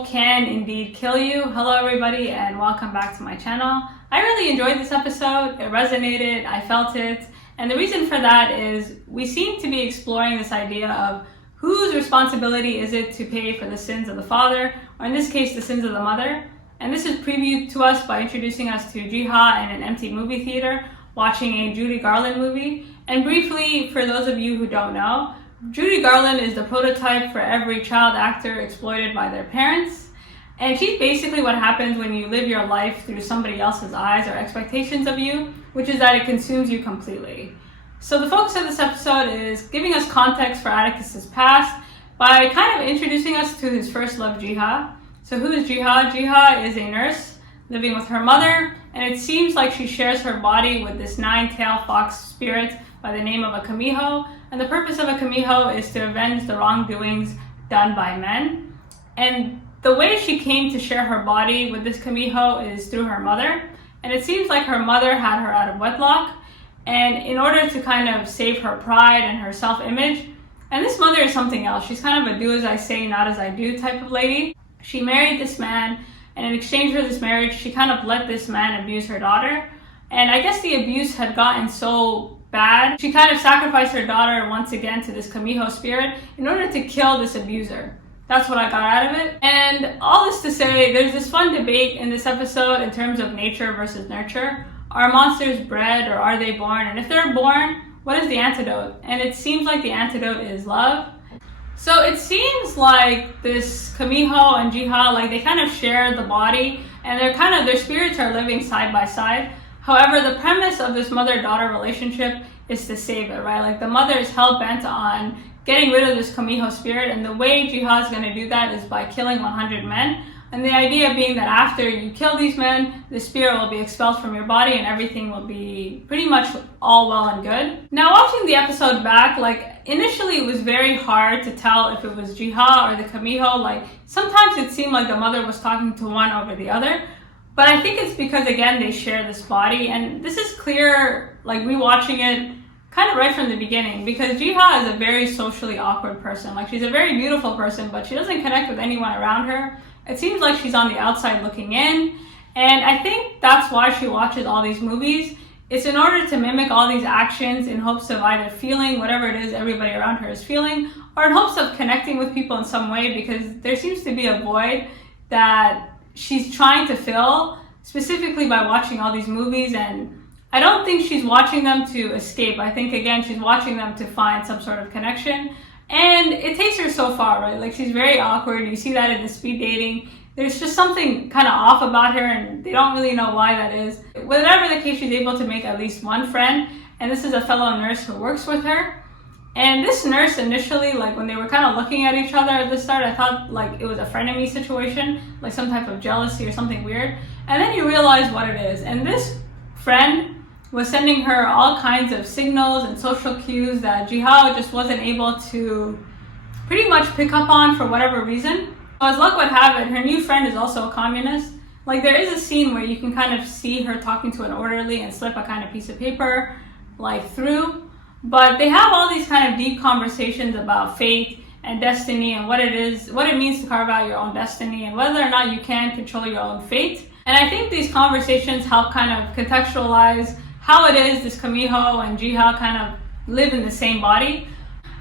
people can indeed kill you. Hello everybody and welcome back to my channel. I really enjoyed this episode. It resonated, I felt it. And the reason for that is we seem to be exploring this idea of whose responsibility is it to pay for the sins of the father, or in this case, the sins of the mother. And this is previewed to us by introducing us to Ji-Ha in an empty movie theater, watching a Judy Garland movie. And briefly, for those of you who don't know, Judy Garland is the prototype for every child actor exploited by their parents. And she's basically what happens when you live your life through somebody else's eyes or expectations of you, which is that it consumes you completely. So the focus of this episode is giving us context for Atticus's past by kind of introducing us to his first love, Ji-Ha. So who is Ji-Ha? Ji-Ha is a nurse living with her mother, and it seems like she shares her body with this nine-tailed fox spirit by the name of a Jamiechung. And the purpose of a Jamiechung is to avenge the wrongdoings done by men. And the way she came to share her body with this Jamiechung is through her mother. And it seems like her mother had her out of wedlock. And in order to kind of save her pride and her self-image, and this mother is something else. She's kind of a do as I say, not as I do type of lady. She married this man, and in exchange for this marriage, she kind of let this man abuse her daughter. And I guess the abuse had gotten so bad, she kind of sacrificed her daughter once again to this Jamiechung spirit in order to kill this abuser. That's what I got out of it. And all this to say, there's this fun debate in this episode in terms of nature versus nurture. Are monsters bred or are they born? And if they're born, what is the antidote? And it seems like the antidote is love. So it seems like this Jamiechung and Ji-Ha, like they kind of share the body, and their spirits are living side by side. However, the premise of this mother-daughter relationship is to save it, right? Like the mother is hell-bent on getting rid of this Jamiechung spirit, and the way Ji-Ha is going to do that is by killing 100 men. And the idea being that after you kill these men, the spirit will be expelled from your body and everything will be pretty much all well and good. Now, watching the episode back, like initially it was very hard to tell if it was Ji-Ha or the Jamiechung. Like sometimes it seemed like the mother was talking to one over the other. But I think it's because, again, they share this body. And this is clear, like rewatching it kind of right from the beginning, because Ji-Ha is a very socially awkward person. Like she's a very beautiful person, but she doesn't connect with anyone around her. It seems like she's on the outside looking in. And I think that's why she watches all these movies. It's in order to mimic all these actions in hopes of either feeling whatever it is everybody around her is feeling, or in hopes of connecting with people in some way, because there seems to be a void that she's trying to fill, specifically by watching all these movies. And I don't think she's watching them to escape. I think, again, she's watching them to find some sort of connection. And it takes her so far, right? Like she's very awkward. You see that in the speed dating. There's just something kind of off about her, and they don't really know why that is. Whatever the case, she's able to make at least one friend. And this is a fellow nurse who works with her. And this nurse initially, like when they were kind of looking at each other at the start, I thought like it was a frenemy situation, like some type of jealousy or something weird. And then you realize what it is. And this friend was sending her all kinds of signals and social cues that Ji-Ha just wasn't able to pretty much pick up on for whatever reason. So as luck would have it, her new friend is also a communist. Like there is a scene where you can kind of see her talking to an orderly and slip a kind of piece of paper like through. But they have all these kind of deep conversations about fate and destiny and what it means to carve out your own destiny and whether or not you can control your own fate. And I think these conversations help kind of contextualize how it is this Jamiechung and Ji-Ha kind of live in the same body.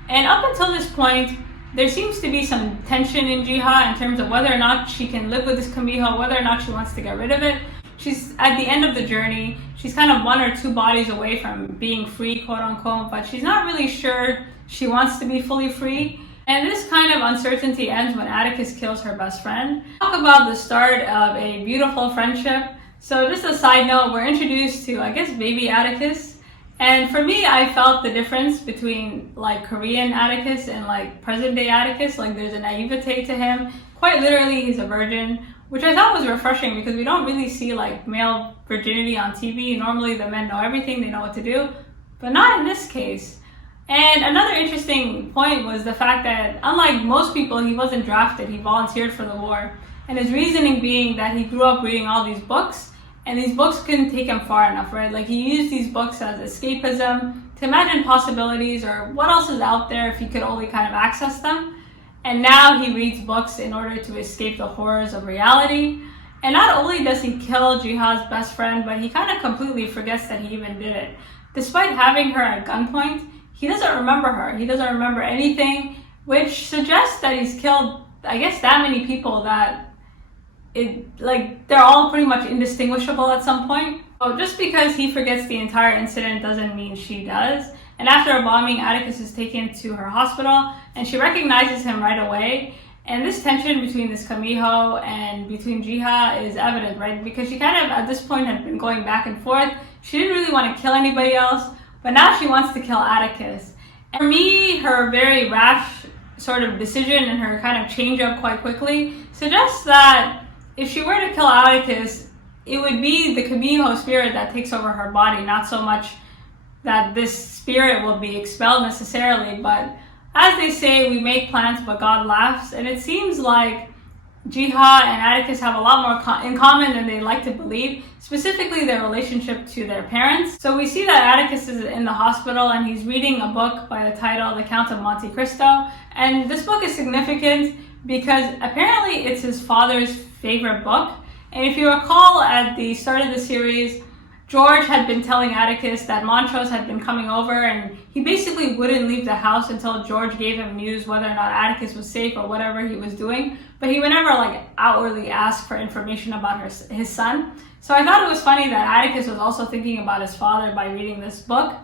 And up until this point, there seems to be some tension in Ji-Ha in terms of whether or not she can live with this Jamiechung, whether or not she wants to get rid of it. She's at the end of the journey. She's kind of one or two bodies away from being free, quote unquote, but she's not really sure she wants to be fully free. And this kind of uncertainty ends when Atticus kills her best friend. Talk about the start of a beautiful friendship. So just a side note, we're introduced to, I guess, baby Atticus. And for me, I felt the difference between like Korean Atticus and like present day Atticus. Like there's a naivete to him. Quite literally, he's a virgin, which I thought was refreshing because we don't really see like male virginity on TV. Normally the men know everything, they know what to do, but not in this case. And another interesting point was the fact that unlike most people, he wasn't drafted, he volunteered for the war. And his reasoning being that he grew up reading all these books, and these books couldn't take him far enough, right? Like he used these books as escapism, to imagine possibilities or what else is out there if he could only kind of access them. and now he reads books in order to escape the horrors of reality. And not only does he kill Ji-Ha's best friend, but he kind of completely forgets that he even did it. Despite having her at gunpoint, he doesn't remember her. He doesn't remember anything, which suggests that he's killed, I guess, that many people that they're all pretty much indistinguishable at some point. So just because he forgets the entire incident doesn't mean she does. And after a bombing, Atticus is taken to her hospital and she recognizes him right away. And this tension between this Jamiechung and between Ji-Ha is evident, right? Because she kind of, at this point, had been going back and forth. She didn't really want to kill anybody else, but now she wants to kill Atticus. And for me, her very rash sort of decision and her kind of change up quite quickly suggests that if she were to kill Atticus, it would be the Jamiechung spirit that takes over her body, not so much that this spirit will be expelled necessarily, but as they say, we make plans, but God laughs. And it seems like Ji-Ha and Atticus have a lot more in common than they like to believe, specifically their relationship to their parents. So we see that Atticus is in the hospital and he's reading a book by the title The Count of Monte Cristo. And this book is significant because apparently it's his father's favorite book. And if you recall, at the start of the series, George had been telling Atticus that Montrose had been coming over, and he basically wouldn't leave the house until George gave him news whether or not Atticus was safe or whatever he was doing. But he would never outwardly ask for information about his son. So I thought it was funny that Atticus was also thinking about his father by reading this book.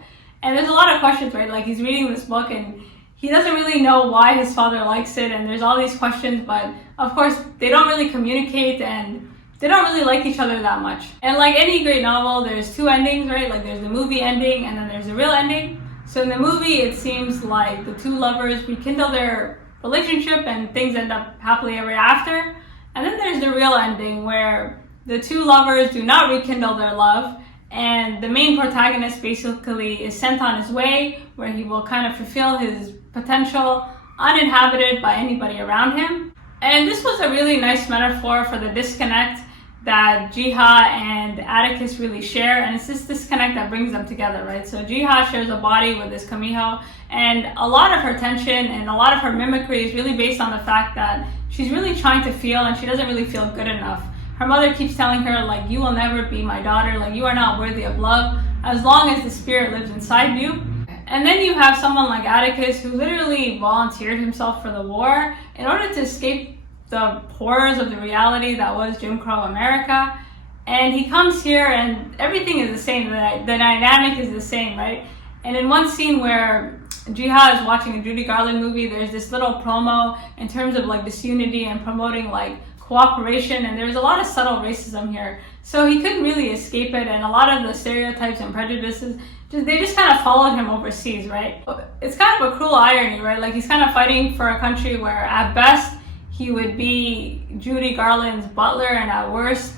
And there's a lot of questions, right? Like, he's reading this book and he doesn't really know why his father likes it, and there's all these questions, but of course they don't really communicate and they don't really like each other that much. And like any great novel, there's two endings, right? Like, there's the movie ending and then there's the real ending. So in the movie, it seems like the two lovers rekindle their relationship and things end up happily ever after. And then there's the real ending where the two lovers do not rekindle their love, and the main protagonist basically is sent on his way, where he will kind of fulfill his potential uninhabited by anybody around him. And this was a really nice metaphor for the disconnect that Ji-Ha and Atticus really share, and it's this disconnect that brings them together, right? So Ji-Ha shares a body with this Jamiechung, and a lot of her tension and a lot of her mimicry is really based on the fact that she's really trying to feel and she doesn't really feel good enough. Her mother keeps telling her, like, you will never be my daughter, like, you are not worthy of love as long as the spirit lives inside you. And then you have someone like Atticus who literally volunteered himself for the war in order to escape the horrors of the reality that was Jim Crow America. And he comes here and everything is the same, the dynamic is the same, right? And in one scene where Ji-Ha is watching a Judy Garland movie, there's this little promo in terms of like disunity and promoting like cooperation, and there's a lot of subtle racism here. So he couldn't really escape it, and a lot of the stereotypes and prejudices, they just kind of followed him overseas, right? It's kind of a cruel irony, right? Like, he's kind of fighting for a country where at best he would be Judy Garland's butler, and at worst,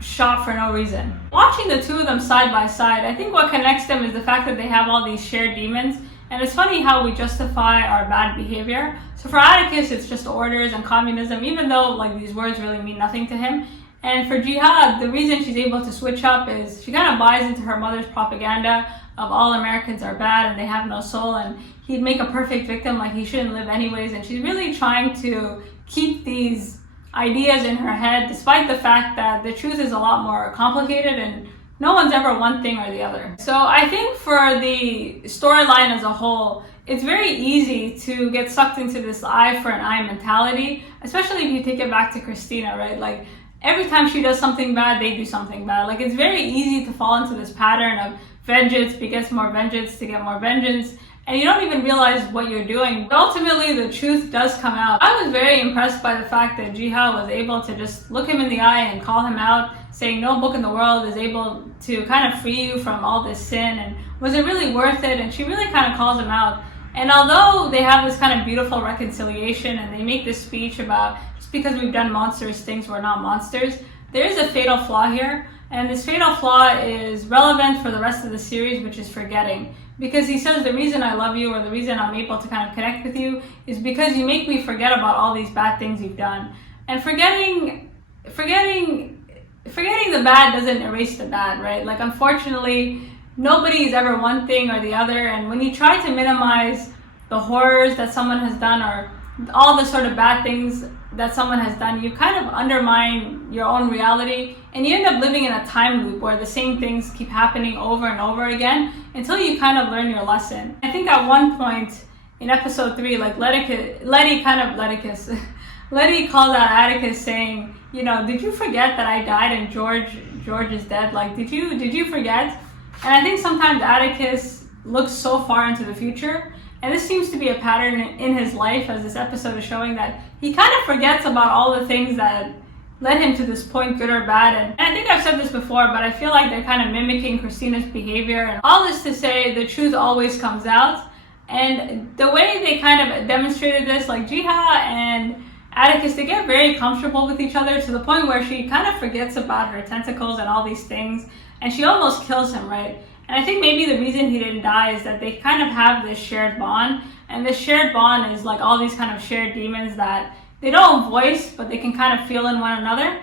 shot for no reason. Watching the two of them side by side, I think what connects them is the fact that they have all these shared demons. And it's funny how we justify our bad behavior. So for Atticus, it's just orders and communism, even though like these words really mean nothing to him. And for Ji-Ha, the reason she's able to switch up is she kind of buys into her mother's propaganda of all Americans are bad and they have no soul, and he'd make a perfect victim, like he shouldn't live anyways. And she's really trying to keep these ideas in her head, despite the fact that the truth is a lot more complicated and no one's ever one thing or the other. So I think for the storyline as a whole, it's very easy to get sucked into this eye for an eye mentality, especially if you take it back to Christina, right? Like, every time she does something bad, they do something bad. Like, it's very easy to fall into this pattern of vengeance begets more vengeance to get more vengeance, and you don't even realize what you're doing. But ultimately, the truth does come out. I was very impressed by the fact that Ji-Ha was able to just look him in the eye and call him out, saying no book in the world is able to kind of free you from all this sin, and was it really worth it? And she really kind of calls him out. And although they have this kind of beautiful reconciliation and they make this speech about just because we've done monstrous things, we're not monsters, there is a fatal flaw here. And this fatal flaw is relevant for the rest of the series, which is forgetting. Because he says the reason I love you, or the reason I'm able to kind of connect with you, is because you make me forget about all these bad things you've done. And forgetting the bad doesn't erase the bad, right? Like, unfortunately, nobody is ever one thing or the other, and when you try to minimize the horrors that someone has done, or all the sort of bad things that someone has done, you kind of undermine your own reality, and you end up living in a time loop where the same things keep happening over and over again until you kind of learn your lesson. I think at one point in episode 3, like Letty called out Atticus saying, you know, did you forget that I died and George is dead? Like, did you forget? And I think sometimes Atticus looks so far into the future, and this seems to be a pattern in his life, as this episode is showing, that he kind of forgets about all the things that led him to this point, good or bad. And I think I've said this before, but I feel like they're kind of mimicking Christina's behavior. And all this to say, the truth always comes out. And the way they kind of demonstrated this, like Ji-Ha and Atticus, they get very comfortable with each other to the point where she kind of forgets about her tentacles and all these things, and she almost kills him, right? And I think maybe the reason he didn't die is that they kind of have this shared bond, and this shared bond is like all these kind of shared demons that they don't voice, but they can kind of feel in one another.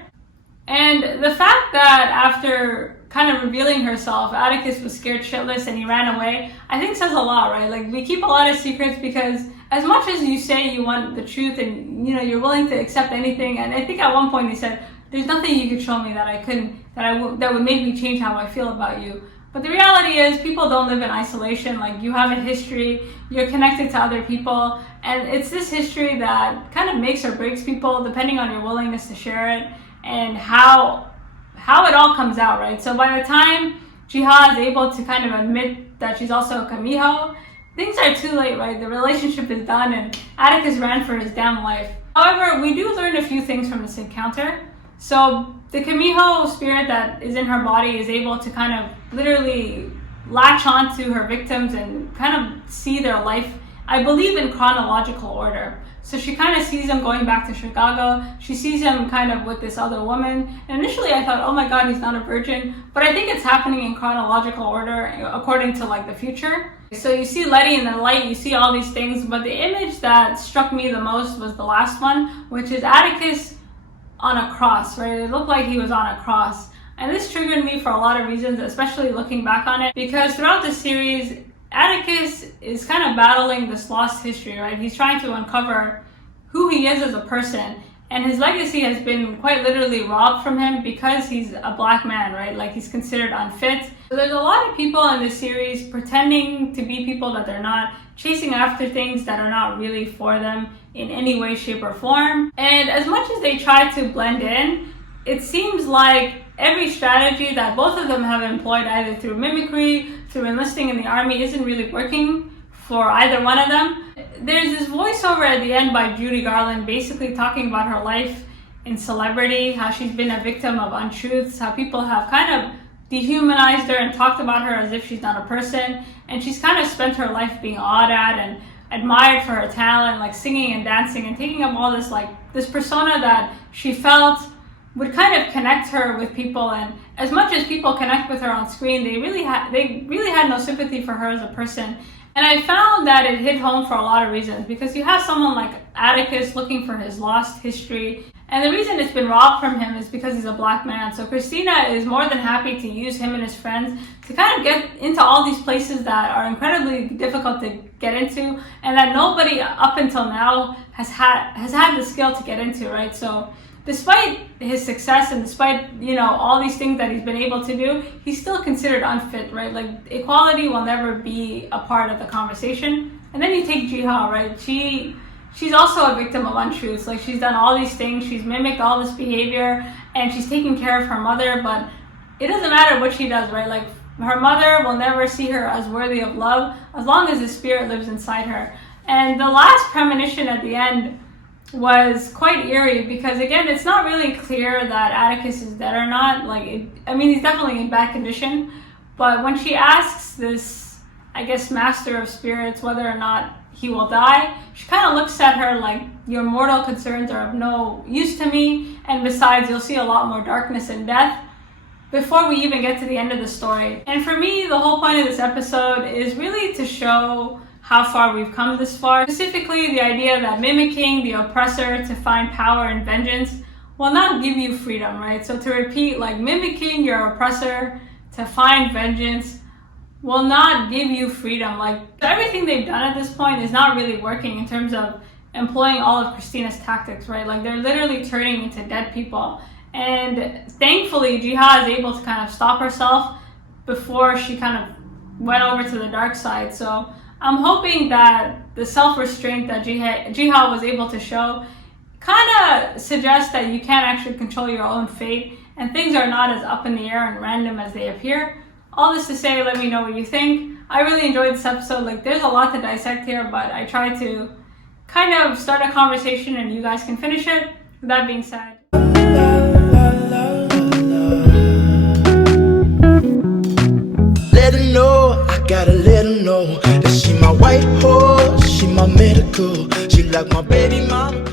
And the fact that after kind of revealing herself, Atticus was scared shitless and he ran away, I think says a lot, right? Like, we keep a lot of secrets because as much as you say you want the truth and, you know, you're willing to accept anything, and I think at one point he said, there's nothing you could show me that I couldn't, that would make me change how I feel about you. But the reality is, people don't live in isolation. Like, you have a history, you're connected to other people, and it's this history that kind of makes or breaks people depending on your willingness to share it and how it all comes out, right? So by the time Ji-Ha is able to kind of admit that she's also a jamiechung, things are too late, right? The relationship is done and Atticus ran for his damn life. However, we do learn a few things from this encounter. So the jamiechung spirit that is in her body is able to kind of literally latch on to her victims and kind of see their life, I believe, in chronological order. So she kind of sees him going back to Chicago. She sees him kind of with this other woman. And initially I thought, oh my God, he's not a virgin. But I think it's happening in chronological order according to like the future. So you see Letty in the light, you see all these things. But the image that struck me the most was the last one, which is Atticus on a cross, right? It looked like he was on a cross. And this triggered me for a lot of reasons, especially looking back on it. Because throughout the series, Atticus is kind of battling this lost history, right? He's trying to uncover who he is as a person, and his legacy has been quite literally robbed from him because he's a black man, right? Like, he's considered unfit. So there's a lot of people in this series pretending to be people that they're not, chasing after things that are not really for them in any way, shape, or form. And as much as they try to blend in, it seems like every strategy that both of them have employed, either through mimicry, through enlisting in the army, isn't really working for either one of them. There's this voiceover at the end by Judy Garland basically talking about her life in celebrity, how she's been a victim of untruths, how people have kind of dehumanized her and talked about her as if she's not a person, and she's kind of spent her life being awed at and admired for her talent, like singing and dancing and taking up all this, like, this persona that she felt would kind of connect her with people. And as much as people connect with her on screen, they really had no sympathy for her as a person. And I found that it hit home for a lot of reasons, because you have someone like Atticus looking for his lost history, and the reason it's been robbed from him is because he's a black man. So Christina is more than happy to use him and his friends to kind of get into all these places that are incredibly difficult to get into, and that nobody up until now has had the skill to get into, right? So despite his success and despite, you know, all these things that he's been able to do, he's still considered unfit, right? Like, equality will never be a part of the conversation. And then you take Ji-Ha, right? She's also a victim of untruths. Like, she's done all these things, she's mimicked all this behavior, and she's taking care of her mother, but it doesn't matter what she does, right? Like, her mother will never see her as worthy of love as long as the spirit lives inside her. And the last premonition at the end was quite eerie, because again, it's not really clear that Atticus is dead or not. I mean, he's definitely in bad condition, but when she asks this, I guess, master of spirits whether or not he will die, she kind of looks at her like, your mortal concerns are of no use to me, and besides, you'll see a lot more darkness and death before we even get to the end of the story. And for me, the whole point of this episode is really to show how far we've come this far. Specifically, the idea that mimicking the oppressor to find power and vengeance will not give you freedom, right? So to repeat, like, mimicking your oppressor to find vengeance will not give you freedom. Like, everything they've done at this point is not really working in terms of employing all of Christina's tactics, right? Like they're literally turning into dead people. And thankfully, Ji-Ha is able to kind of stop herself before she kind of went over to the dark side. So I'm hoping that the self-restraint that Ji-Ha was able to show kind of suggests that you can actually control your own fate and things are not as up in the air and random as they appear. All this to say, let me know what you think. I really enjoyed this episode. Like, there's a lot to dissect here, but I tried to kind of start a conversation and you guys can finish it. With that being said, let her know, I gotta let her know that she my white horse, she my medical, she like my baby mama.